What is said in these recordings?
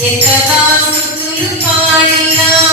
எந்த நாளும் துருப்பாடினார்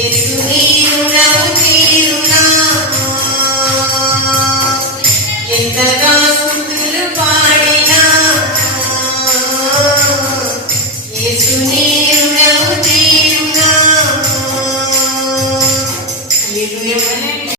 యేసు నీరుడవు తీరునా. ఎంతగా